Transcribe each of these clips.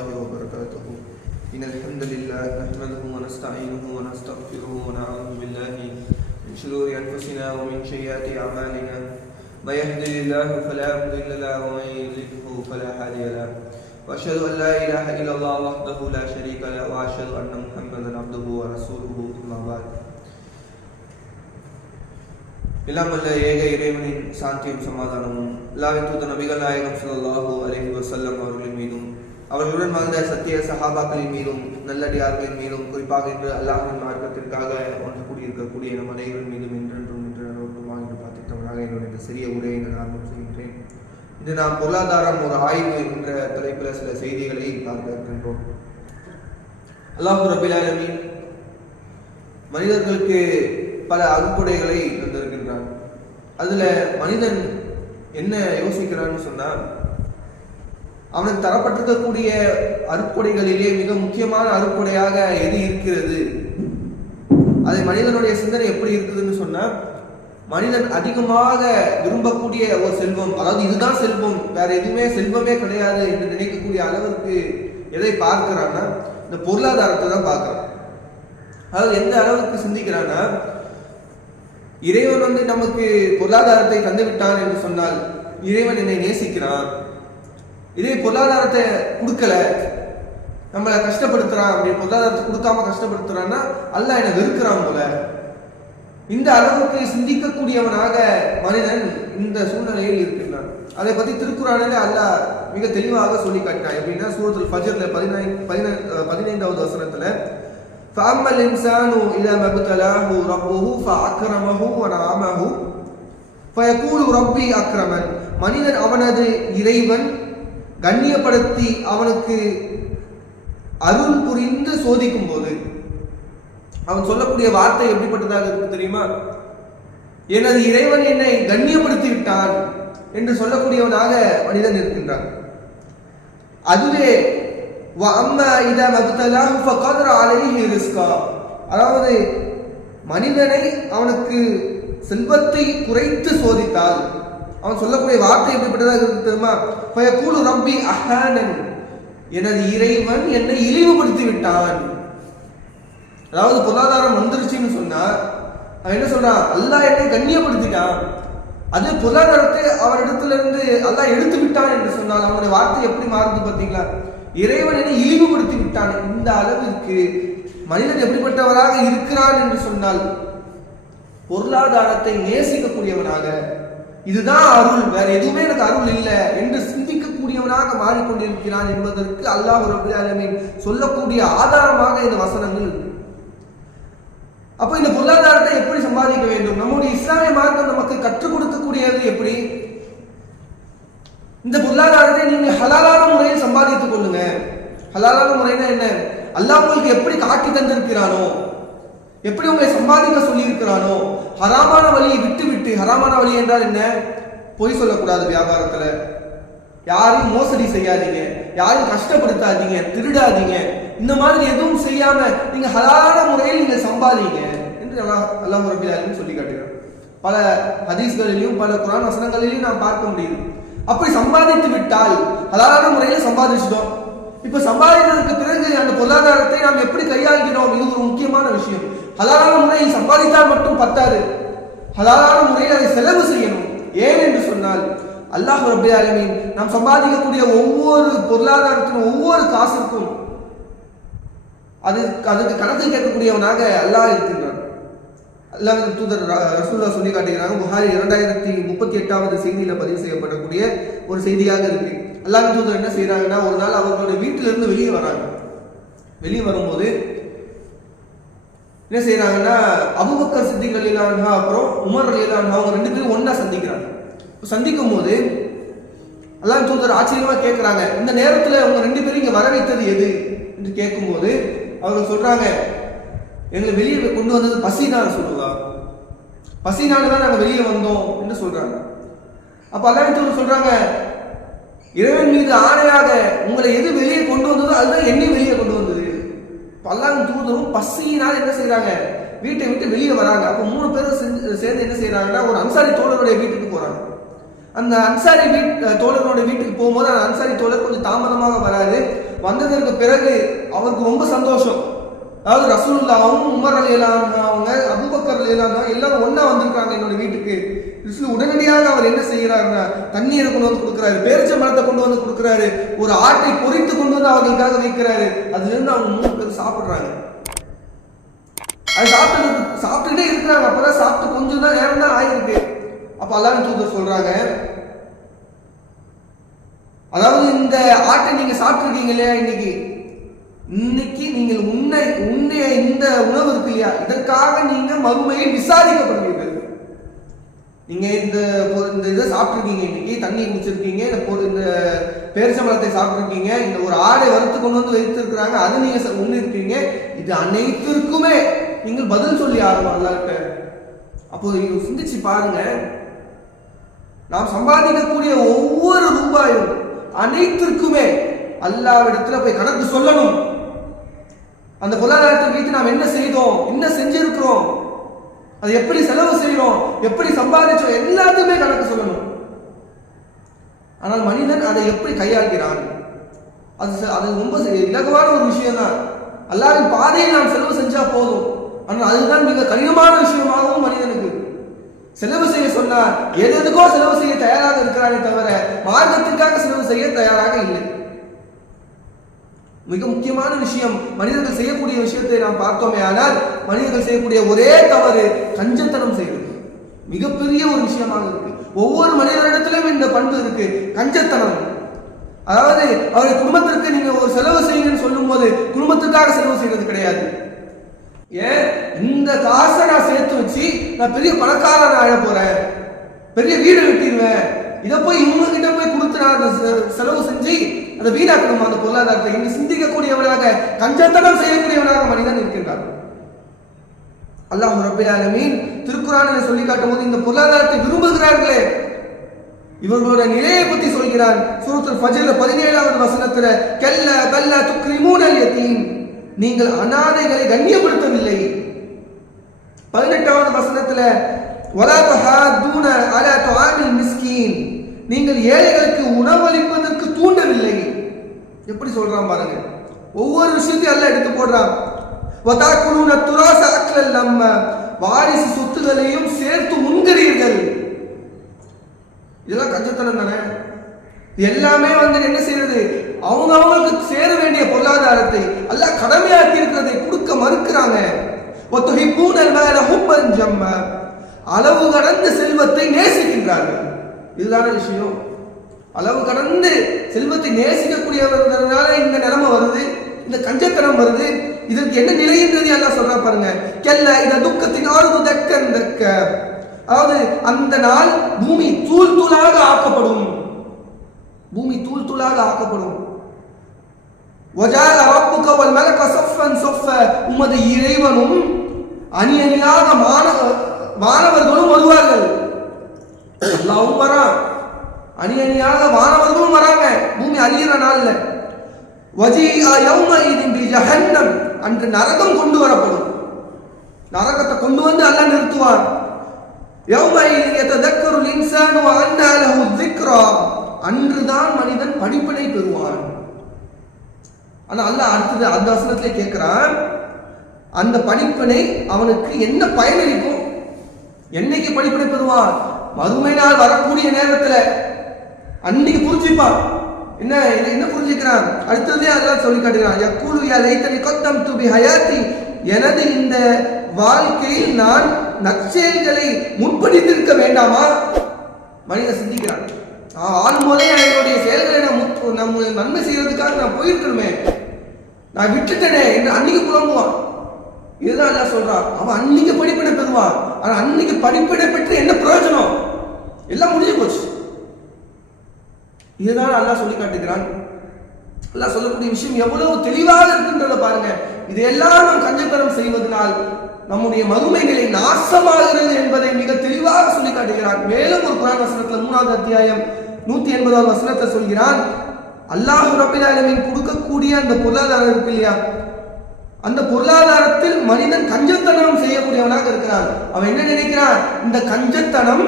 الله وبركاته. إن الحمد لله نحمده ونستعينه ونستغفره ونعوذ بالله من شرور أنفسنا ومن سيئات أعمالنا. ما يهدي الله فلا مضل له ومن يضلله فلا هادي له. وأشهد أن لا إله إلا الله وحده لا شريك له وأشهد أن محمدا عبده ورسوله. أما بعد. இல்லாமல்ல ஏக இறைவனின் சாந்தியும் சமாதானமும் எல்லாவின் தூத நபிகள் நாயகம் சல்லாஹூ அலஹி வசல்லம் அவர்களின் மீதும் அவர்களுடன் வாழ்ந்த சத்திய சஹாபாக்களின் மீதும் நல்லடியார்களின் மீதும் குறிப்பாக இன்று அல்லாஹின் மார்க்கத்திற்காக ஒன்று கூடியிருக்கக்கூடிய நம் அனைவரின் மீதும் என்றென்றும் இன்று நலவட்டுமா என்று பிரார்த்தித்தவனாக என்னுடைய சிறிய உரையை நான் ஆரம்பம் செய்கின்றேன். இது நாம் பொருளாதாரம் ஒரு ஆய்வு என்ற தலைப்பில் சில செய்திகளை பார்க்க இருக்கின்றோம். அல்லாஹு ரபிலாலமி மனிதர்களுக்கு பல அறுப்புடைகளை தந்திருக்கின்றான். அதில் மனிதன் என்ன யோசிக்கிறான்னு சொன்னால் அவனுக்கு தரப்பட்டிருக்கக்கூடிய அருட்கொடைகளிலே மிக முக்கியமான அருட்கொடையாக எது இருக்கிறது? அதை மனிதனுடைய சிந்தனை எப்படி இருக்குதுன்னு சொன்னா மனிதன் அதிகமாக விரும்பக்கூடிய ஒரு செல்வம் அதாவது இதுதான் செல்வம் வேற எதுவுமே செல்வமே கிடையாது என்று நினைக்கக்கூடிய அளவிற்கு எதை பார்க்கிறான்னா இந்த பொருளாதாரத்தை தான் பார்க்கிறான். அதாவது எந்த அளவுக்கு சிந்திக்கிறான்னா இறைவன் வந்து நமக்கு பொருளாதாரத்தை தந்துவிட்டான் என்று சொன்னால் இறைவன் என்னை நேசிக்கிறான். இதே பொருளாதாரத்தை கொடுக்கல நம்மளை கஷ்டப்படுத்துறான் அப்படி பொருளாதாரத்தை கொடுக்காம கஷ்டப்படுத்துறான்னா அல்ல என்னை வெறுக்கிறான் போல இந்த அளவுக்கு சிந்திக்கக்கூடியவனாக மனிதன் இந்த சூழ்நிலையில் இருக்கின்றான் அதை பத்தி திருக்குறானிலே அல்லாஹ் மிக தெளிவாக சொல்லி காட்டினான் எப்படின்னா சூரத்துல் ஃபஜர்ல பதினை பதினைந்தாவது வசனத்துல فأما الإنسان إذا ما ابتلاه ربه فأكرمه ونعمه فيقول ربي أكرمن மனிதன் அவனது இறைவன் கண்ணியப்படுத்தி அவனுக்கு அருள் புரிந்து சோதிக்கும் போது அவன் சொல்லக்கூடிய வார்த்தை எப்படிப்பட்டதாக இருக்கு தெரியுமா? எனது இறைவன் என்னை கண்ணியப்படுத்தி விட்டான் என்று சொல்லக்கூடியவனாக மனிதன் இருக்கின்றான். அதுவே அதாவது மனிதனை அவனுக்கு செல்வத்தை குறைத்து சோதித்தால் அவன் சொல்லக்கூடிய வார்த்தை எப்படிப்பட்டதாக இருக்கு தெரியுமா? கூலு ரப்பி அஹானன். எனது இறைவன் என்னை இழிவுபடுத்தி விட்டான் அதாவது பொருளாதாரம் வந்துருச்சுன்னு சொன்னா அவன் என்ன சொல்றான்? அல்லாஹ் என்னை கண்ணியப்படுத்திட்டான். அது பொருளாதாரத்தை அவரிடத்துல இருந்து அல்லாஹ் எடுத்து விட்டான் என்று சொன்னால் அவனுடைய வார்த்தை எப்படி மாறுது பார்த்தீங்களா? இறைவன் என்னை இழிவுபடுத்தி விட்டான் இந்த அளவிற்கு மனிதன் எப்படிப்பட்டவராக இருக்கிறான் என்று சொன்னால் பொருளாதாரத்தை நேசிக்கக்கூடியவனாக இதுதான் அருள். வேற எதுவுமே எனக்கு அருள் இல்லை என்று சிந்திக்கக்கூடியவனாக மாறிக்கொண்டிருக்கிறான் என்பதற்கு அல்லாஹ் ரபுல் சொல்லக்கூடிய ஆதாரமாக இந்த வசனங்கள் இருக்கு. அப்போ இந்த பொருளாதாரத்தை எப்படி சம்பாதிக்க வேண்டும்? நம்முடைய இஸ்லாமிய மார்க்கம் நமக்கு கற்றுக் கொடுக்கக்கூடியது எப்படி? இந்த பொருளாதாரத்தை நீங்க ஹலாலான முறையில் சம்பாதித்துக் கொள்ளுங்க. ஹலாலான முறைனா என்ன? அல்லாஹ் உங்களுக்கு எப்படி காட்டி தந்திருக்கிறானோ எப்படி உங்களை சம்பாதிக்க சொல்லியிருக்கிறானோ ஹராமான வழியை விட்டு விட்டு ஹராமான வழி என்றால் என்ன? பொய் சொல்லக்கூடாது வியாபாரத்துல. யாரையும் மோசடி செய்யாதீங்க. யாரையும் கஷ்டப்படுத்தாதீங்க. திருடாதீங்க. இந்த மாதிரி எதுவும் செய்யாம நீங்க ஹலான முறையில் நீங்க சம்பாதிங்க என்று அல்லாஹ் அல்லாஹ் ரபிலாலும் சொல்லி காட்டுகிறார் பல ஹதீஸ்களிலும் பல குரான் வசனங்களிலும் நாம் பார்க்க முடியுது. அப்படி சம்பாதித்து விட்டால் ஹலாலான முறையில் சம்பாதிச்சிட்டோம். இப்ப சம்பாதிக்கிறதுக்கு பிறகு அந்த பொருளாதாரத்தை நாம் எப்படி கையாள்கிறோம்? இது ஒரு முக்கியமான விஷயம். ஹலாலான முறையில் சம்பாதித்தால் மட்டும் பத்தாது. ஹலாலான முறையில் அதை செலவு செய்யணும். ஏன் என்று சொன்னால் அல்லாஹ் ரபி அலமீன் நாம் சம்பாதிக்கக்கூடிய ஒவ்வொரு பொருளாதாரத்தின் ஒவ்வொரு காசுக்கும் அது அதுக்கு கணக்கு கேட்கக்கூடியவனாக அல்லாஹ் இருக்கின்றான். அல்லாஹ் தூதர் ரசூல்லா சொல்லி காட்டுகிறாங்க புகாரி இரண்டாயிரத்தி முப்பத்தி எட்டாவது செய்தியில் பதிவு செய்யப்படக்கூடிய ஒரு செய்தியாக இருக்கு. அல்லாஹ் தூதர் என்ன செய்கிறாங்கன்னா ஒரு நாள் அவர்களுடைய வீட்டிலிருந்து வெளியே வராங்க. வெளியே வரும்போது என்ன செய்கிறாங்கன்னா அபுபக்கர் சித்திக் அலிலான்ஹா அப்புறம் உமர் அலிலான்ஹா அவங்க ரெண்டு பேரும் ஒன்றா சந்திக்கிறாங்க. சந்திக்கும் போது அல்லாஹ் தூதர் ஆச்சரியமாக கேட்குறாங்க இந்த நேரத்தில் அவங்க ரெண்டு பேரும் இங்கே வர வைத்தது எது? என்று கேட்கும்போது அவங்க சொல்கிறாங்க எங்களை வெளியே கொண்டு வந்தது பசினான்னு சொல்லுவா. பசினால தான் நாங்கள் வெளியே வந்தோம் என்று சொல்கிறாங்க அப்போ அல்லாஹ் தூதர் சொல்கிறாங்க இறைவன் மீது ஆணையாக உங்களை எது வெளியே கொண்டு வந்ததோ அதுதான் என்னையும் வெளியே பல்லாங்கு தூதரும் பசியினால் என்ன செய்யறாங்க வீட்டை விட்டு வெளியே வராங்க. அப்போ மூணு பேரும் சேர்ந்து என்ன செய்யறாங்கன்னா ஒரு அன்சாரி தோழருடைய வீட்டுக்கு போறாங்க. அந்த அன்சாரி வீட் தோழர்களுடைய வீட்டுக்கு போகும்போது அந்த அன்சாரி தோழர் கொஞ்சம் தாமதமாக வராது வந்ததற்கு பிறகு அவருக்கு ரொம்ப சந்தோஷம். அதாவது ரசூல்லாவும் உமர் அலி அவங்க அபுபக்கர் அலி எல்லாரும் ஒன்னா வந்திருக்காங்க என்னோட வீட்டுக்கு. உடனடியாக அவர் என்ன செய்கிறார்னா தண்ணீரை கொண்டு வந்து கொடுக்குறாரு பேரிச்ச மரத்தை கொண்டு வந்து கொடுக்குறாரு ஒரு ஆட்டை பொரித்து கொண்டு வந்து அவர்களுக்காக வைக்கிறாரு. அதுல இருந்து அவங்க மூணு பேர் சாப்பிடுறாங்க. அது சாப்பிட்டு சாப்பிட்டுட்டே இருக்கிறாங்க. அப்பதான் சாப்பிட்டு கொஞ்சம் தான் நேரம் தான் ஆயிருக்கு. அப்ப அல்லாஹ் தூதர் சொல்றாங்க அதாவது இந்த ஆட்டை நீங்க சாப்பிட்டுருக்கீங்க இல்லையா இன்னைக்கு? இன்னைக்கு நீங்கள் உன்னை உன்னைய இந்த உணவு இருக்கு இல்லையா? இதற்காக நீங்க மறுமையில் விசாரிக்கப்படுவீர்கள். நீங்க இந்த இந்த இதை சாப்பிட்ருக்கீங்க இன்னைக்கு தண்ணி குடிச்சிருக்கீங்க இந்த பொது இந்த பேரிச்சம்பழத்தை சாப்பிட்ருக்கீங்க இந்த ஒரு ஆடை வறுத்து கொண்டு வந்து வைத்திருக்கிறாங்க அது நீங்க ச- இருக்கீங்க இது அனைத்திற்குமே நீங்கள் பதில் சொல்லி ஆகணும் அல்லாட்ட அப்போ நீங்க சிந்திச்சு பாருங்க. நாம் சம்பாதிக்கக்கூடிய ஒவ்வொரு ரூபாயும் அனைத்திற்குமே அல்லாவிடத்துல போய் கணக்கு சொல்லணும். அந்த பொருளாதாரத்தை வைத்து நாம் என்ன செய்தோம் என்ன செஞ்சிருக்கிறோம் அது எப்படி செலவு செய்யணும் எப்படி சம்பாதிச்சோம்? எல்லாத்துக்குமே கணக்கு சொல்லணும். ஆனால் மனிதன் அதை எப்படி கையாள்கிறான்? அது ச- அது ரொம்ப இலகுவான ஒரு விஷயம் தான் அல்லாவின் பாதையை நாம் செலவு செஞ்சா போதும். ஆனால் அதுதான் மிக கடினமான விஷயமாகவும் மனிதனுக்கு. செலவு செய்ய சொன்னால் எது எதுக்கோ செலவு செய்ய தயாராக இருக்கிறானே தவிர மார்க்கத்திற்காக செலவு செய்ய தயாராக இல்லை. மிக முக்கியமான விஷயம். மனிதர்கள் செய்யக்கூடிய விஷயத்தை நாம் பார்த்தோமே ஆனால் மனிதர்கள் செய்யக்கூடிய ஒரே தவறு கஞ்சத்தனம் செய்வது. மிகப்பெரிய ஒரு விஷயமாக இருக்கு. ஒவ்வொரு மனிதரிடத்திலும் இந்த பண்பு இருக்கு. கஞ்சத்தனம். அதாவது அவருடைய குடும்பத்திற்கு நீங்க ஒரு செலவு செய்யுங்கன்னு சொல்லும் போது குடும்பத்துக்காக செலவு செய்யறது கிடையாது. ஏன்? இந்த காசை நான் சேர்த்து வச்சு நான் பெரிய பணக்காரன் ஆக போறேன். பெரிய வீடு கட்டிடுவேன். இதை போய் இவங்க கிட்ட போய் கொடுத்து நான் செ- செலவு செஞ்சு அதை வீணாக்கணும் அந்த பொருளாதாரத்தை இங்கு சிந்திக்கக்கூடியவனாக கஞ்சத்தனம் செய்யக்கூடியவனாக மனிதன் இருக்கின்றான் அல்லாஹ் ரபில் திருக்குறான் திருக்குறானில் சொல்லி காட்டும் போது இந்த பொருளாதாரத்தை விரும்புகிறார்களே. இவர்களோட நிலையை பத்தி சொல்கிறான். சூரத்தில் ஃபஜ்ர்ல பதினேழாவது வசனத்துல கல்ல கல்ல துக்ரிமூனல் யதீம் நீங்கள் அனாதைகளை கண்ணியப்படுத்தவில்லை. பதினெட்டாவது வசனத்துல வலா தஹாதூன அலா துஆமில் மிஸ்கீன். நீங்கள் ஏழைகளுக்கு உணவளிப்பதற்கு தூண்டவில்லை. எப்படி சொல்றான் பாருங்க? ஒவ்வொரு விஷயத்தையும் எல்லாம் எடுத்து போடுறான். வதாக்குலூன துராச அக்லல் நம்ம வாரிசு சொத்துகளையும் சேர்த்து உண்கிறீர்கள் இதெல்லாம் கஞ்சத்தனம் தானே? எல்லாமே வந்து என்ன செய்யறது? அவங்க அவங்களுக்கு சேர வேண்டிய பொருளாதாரத்தை எல்லாம் கடமையாக்கி இருக்கிறதை கொடுக்க மறுக்கிறாங்க. ஒத்துகைப்பூனல் மேல ஹுப்பன் ஜம்ம. அளவு கடந்த செல்வத்தை நேசிக்கின்றார்கள். இதுதான விஷயம்? அளவு கடந்து செல்வத்தை நேசிக்கக்கூடியவங்கிறதுனால இந்த நிலைமை வருது இந்த கஞ்சத்தனம் வருது. இதற்கு என்ன நிலைன்றது எல்லாம் சொல்ற பாருங்க. கெல்ல இந்த துக்கத்தின் ஆறு தக்க தக்க. அதாவது அந்த நாள் பூமி தூள் தூளாக ஆக்கப்படும். பூமி தூள் தூளாக ஆக்கப்படும். உமது இறைவனும் அணி அணியாக மாணவர்களும் வருவார்கள். எல்லாவும் வரான். அணி அணியாக வானவர்களும் வராங்க. பூமி அழியிற நாள்ல. வஜீஆ யௌமஇதின் பிஜஹன்னம் அன்று நரகம் கொண்டு வரப்படும் நரகத்தை கொண்டு வந்து அல்லாஹ் நிறுத்துவான் யௌமஇதின் யததக்கருல் இன்சானு வஅன்னா லஹு அன்றுதான் மனிதன் படிப்பினை பெறுவான். ஆனா அல்ல அடுத்தது அந்த வசனத்திலே கேட்கிறான். அந்த படிப்பினை அவனுக்கு என்ன பயனளிக்கும்? என்னைக்கு படிப்பினை பெறுவான்? மறுமை நாள் வரக்கூடிய நேரத்துல அன்னைக்கு புரிஞ்சுப்பான். என்ன என்ன- புரிஞ்சுக்கிறான்? அடுத்ததே அதெல்லாம் சொல்லி காட்டுகிறான் யக்கூலு யா லைத்தனி கொத்தம் துபி ஹயாத்தி எனது இந்த வாழ்க்கையில் நான் நற்செயல்களை முற்படுத்தியிருக்க வேண்டாமா? மனிதன் சிந்திக்கிறான். நான் வாழும் என்னுடைய செயல்களை நான் நம்ம நன்மை செய்யறதுக்காக நான் போயிருக்கணுமே நான் விட்டுட்டேனே என்று அன்னைக்கு புலம்புவான். இதுதான் எல்லாம் சொல்றான். அவன் அன்னைக்கு படிப்பினை பெறுவான். ஆனால் அன்னைக்கு படிப்பினை பெற்று என்ன பிரயோஜனம்? எல்லாம் முடிஞ்சு போச்சு. இதுதான் அல்லாஹ் சொல்லி காட்டுகிறான். நல்லா சொல்லக்கூடிய விஷயம் எவ்வளவு தெளிவாக இருக்கின்றத பாருங்க. இதையெல்லாம் நாம் கஞ்சத்தனம் செய்வதனால் நம்முடைய மறுமை நிலை நாசமாகிறது என்பதை மிக தெளிவாக சொல்லி காட்டுகிறான். மேலும் ஒரு குரான் வசனத்துல மூணாவது அத்தியாயம் நூத்தி எண்பதாவது வசனத்தை சொல்கிறான். அல்லாஹ் ரபில் கொடுக்கக்கூடிய அந்த பொருளாதாரம் இருக்கு இல்லையா? அந்த பொருளாதாரத்தில் மனிதன் கஞ்சத்தனம் செய்யக்கூடியவனாக இருக்கிறான். அவன் என்ன நினைக்கிறான்? இந்த கஞ்சத்தனம்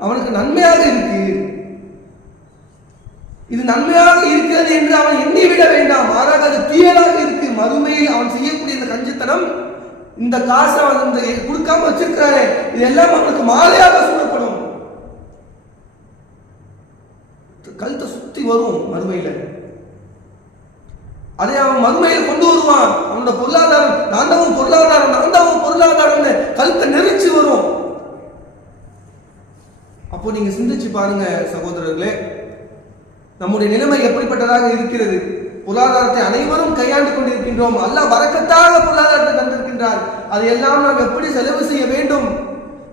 அவனுக்கு நன்மையாக இருக்கு. இது நன்மையாக இருக்கிறது என்று அவன் எண்ணி விட வேண்டாம். மாறாக அது தீயதாக இருக்கு. மதுமையில் அவன் செய்யக்கூடிய இந்த கஞ்சித்தனம் இந்த காசை அவன் இந்த கொடுக்காம வச்சிருக்கிறாரு இதெல்லாம் அவனுக்கு மாலையாக சொல்லப்படும் கழுத்தை சுத்தி வரும் மதுமையில. அதை அவன் மதுமையில் கொண்டு வருவான். அவனோட பொருளாதாரம் நான்தாவும் பொருளாதாரம் நான்தாவும் பொருளாதாரம்னு கழுத்தை நெரிச்சு வரும். அப்போ நீங்க சிந்திச்சு பாருங்க சகோதரர்களே நம்முடைய நிலைமை எப்படிப்பட்டதாக இருக்கிறது? பொருளாதாரத்தை அனைவரும் கையாண்டு கொண்டிருக்கின்றோம். அல்ல வரக்கத்தாக பொருளாதாரத்தை தந்திருக்கின்றார். அதையெல்லாம் நாம் எப்படி செலவு செய்ய வேண்டும்?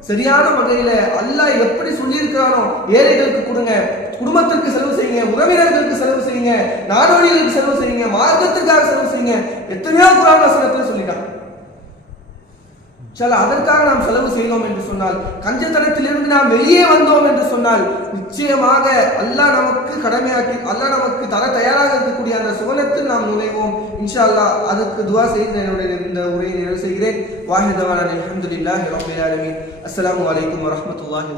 சரியான வகையில அல்லாஹ் எப்படி சொல்லியிருக்கிறானோ ஏழைகளுக்கு கொடுங்க. குடும்பத்திற்கு செலவு செய்யுங்க உறவினர்களுக்கு செலவு செய்யுங்க நாடோடிகளுக்கு செலவு செய்யுங்க மார்க்கத்திற்காக செலவு செய்யுங்க. எத்தனையோ குரான் வசனத்தில் சொல்லிட்டான். சில அதற்காக நாம் செலவு செய்தோம் என்று சொன்னால் கஞ்சத்தனத்திலிருந்து நாம் வெளியே வந்தோம் என்று சொன்னால் நிச்சயமாக அல்லாஹ் நமக்கு கடமையாக்கி அல்லாஹ் நமக்கு தர தயாராக இருக்கக்கூடிய அந்த சுவனத்தில் நாம் நுழைவோம். இன்ஷா அல்லாஹ் அதுக்கு துவா செய்து என்னுடைய இந்த உரையை நிறைவு செய்கிறேன். வாஹிதவான அல்ஹம்துலில்லாஹி ரப்பில் ஆலமீன். அஸ்ஸலாமு அலைக்கும் வரஹ்மத்துல்லாஹி